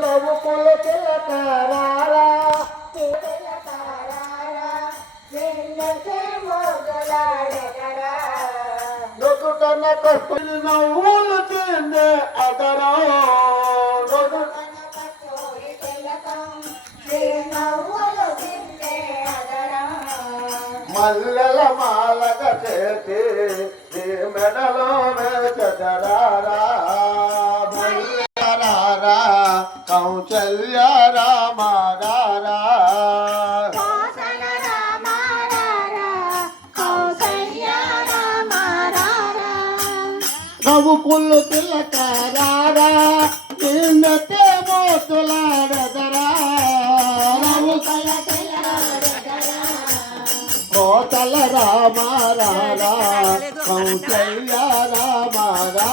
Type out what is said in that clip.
రఘుకుల తిలకారా నొదుటన కస్తూరి నవ్వులు తిందే అదరా మల్లెల మాలగ చేతి మెడలో చదరారా మల్లరారా కౌశల్య రామారా రఘుకులు తిలకారా నిన్నతే మోతులాడదరా కోతల రామారా కౌశల్య రామారా